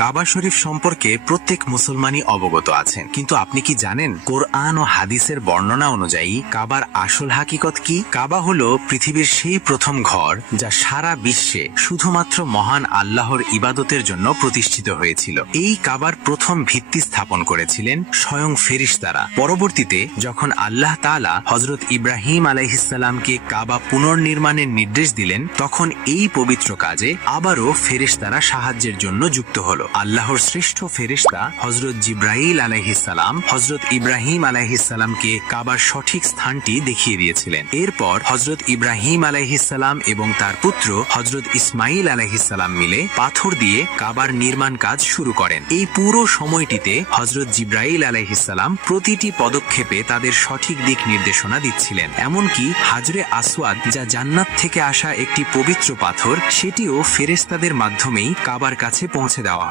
কাবা শরীফ সম্পর্কে প্রত্যেক মুসলমানই অবগত আছেন, কিন্তু আপনি কি জানেন কোরআন ও হাদিসের বর্ণনা অনুযায়ী কাবার আসল হাকিকত কি? কাবা হলো পৃথিবীর সেই প্রথম ঘর যা সারা বিশ্বে শুধুমাত্র মহান আল্লাহর ইবাদতের জন্য প্রতিষ্ঠিত হয়েছিল। এই কাবার প্রথম ভিত্তি স্থাপন করেছিলেন স্বয়ং ফেরেশতারা। পরবর্তীতে যখন আল্লাহ তাআলা হযরত ইব্রাহিম আলাইহিসসালামকে কাবা পুনর্নির্মাণের নির্দেশ দিলেন, তখন এই পবিত্র কাজে আবারও ফেরেশতারা সাহায্যের জন্য যুক্ত হলো। আল্লাহর শ্রেষ্ঠ ফেরেশতা হযরত জিবরাইল আলাইহিসসালাম হযরত ইব্রাহিম আলাইহিসসালামকে কাবার সঠিক স্থানটি দেখিয়ে দিয়েছিলেন। এরপর হযরত ইব্রাহিম আলাইহিসসালাম এবং তার পুত্র হযরত ইসমাইল আলাইহিসসালাম মিলে পাথর দিয়ে কাবার নির্মাণ কাজ শুরু করেন। এই পুরো সময়টিতে হযরত জিবরাইল আলাইহিসসালাম প্রতিটি পদক্ষেপে তাদের সঠিক দিক নির্দেশনা দিচ্ছিলেন। এমনকি হাজরে আসওয়াদ, যা জান্নাত থেকে আসা একটি পবিত্র পাথর, সেটিও ফেরেশতাদের মাধ্যমেই কাবার কাছে পৌঁছে দেওয়া